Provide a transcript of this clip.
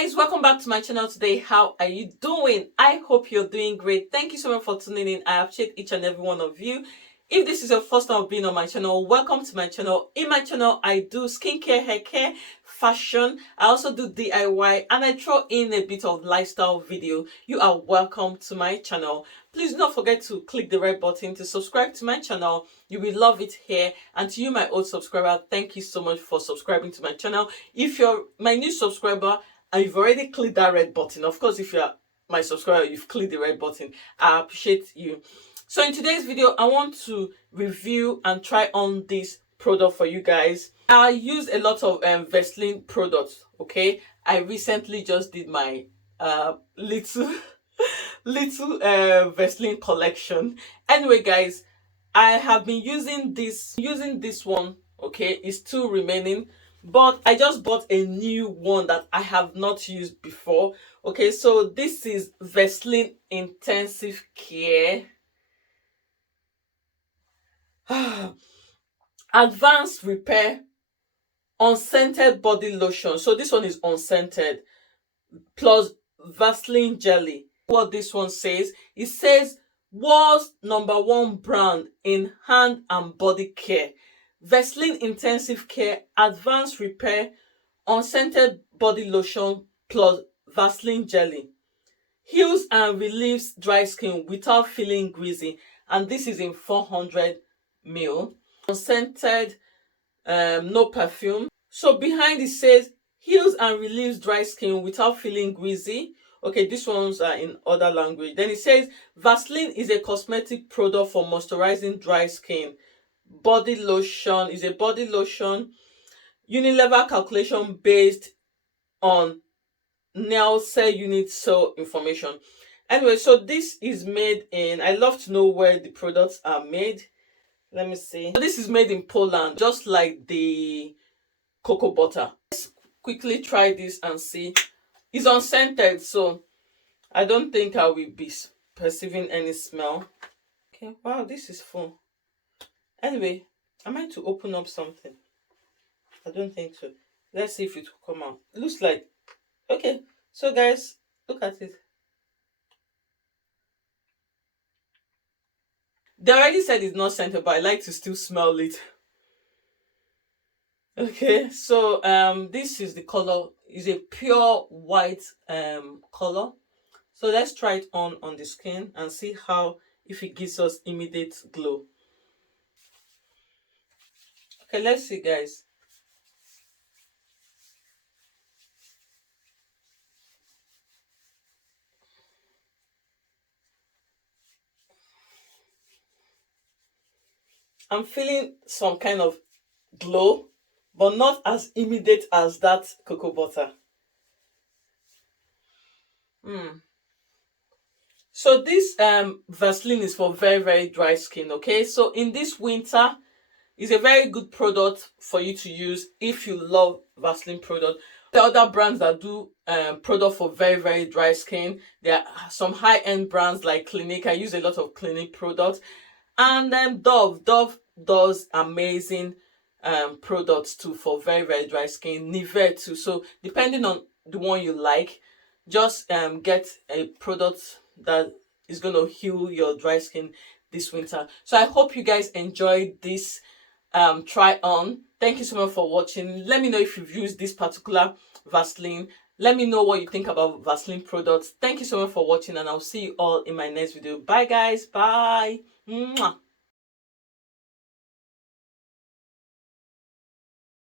Guys, welcome back to my channel today. How are you doing? I hope you're doing great. Thank you so much for tuning in. I appreciate each and every one of you. If this is your first time of being on my channel, welcome to my channel. In my channel, I do skincare, hair care, fashion. I also do DIY and I throw in a bit of lifestyle video. You are welcome to my channel. Please do not forget to click the red button to subscribe to my channel. You will love it here. And to you, my old subscriber, thank you so much for subscribing to my channel. If you're my new subscriber and you've already clicked that red button, of course, if you're my subscriber, you've clicked the red button. I appreciate you. So in today's video, I want to review and try on this product for you guys. I use a lot of Vaseline products, okay? I recently just did my little Vaseline collection. Anyway, guys, I have been using this one, okay? It's two remaining, but I just bought a new one that I have not used before. Okay, so this is Vaseline Intensive Care Advanced Repair Unscented Body Lotion. So this one is unscented plus Vaseline jelly. What this one says, it says world's #1 brand in hand and body care. Vaseline Intensive Care Advanced Repair Unscented Body Lotion plus Vaseline jelly. Heals and relieves dry skin without feeling greasy. And this is in 400 ml. Unscented, no perfume. So behind it says heals and relieves dry skin without feeling greasy. Okay, these ones are in other language. Then it says Vaseline is a cosmetic product for moisturizing dry skin. Body lotion is a body lotion. Unilever calculation based on Nielsen unit cell information. Anyway, so this is made in, I love to know where the products are made. Let me see. So this is made in Poland, just like the cocoa butter. Let's quickly try this and see. It's unscented, so I don't think I will be perceiving any smell. Okay, wow, this is full. Anyway, am I to open up something? I don't think so. Let's see if it will come out. It looks like, okay, so guys, look at it. They already said it's not scented, but I like to still smell it. Okay, so this is the color. Is a pure white color. So let's try it on the skin and see how, if it gives us immediate glow. Okay, let's see, guys. I'm feeling some kind of glow, but not as immediate as that cocoa butter. So this Vaseline is for very, very dry skin, okay? So in this winter, it's a very good product for you to use if you love Vaseline product. There are other brands that do product for very, very dry skin. There are some high-end brands like Clinique. I use a lot of Clinique products. And then Dove does amazing products too for very, very dry skin. Nivea too. So depending on the one you like, just get a product that is going to heal your dry skin this winter. So I hope you guys enjoyed this try on. Thank you so much for watching. Let me know if you've used this particular Vaseline. Let me know what you think about Vaseline products. Thank you so much for watching, and I'll see you all in my next video. Bye guys. Bye. Mwah.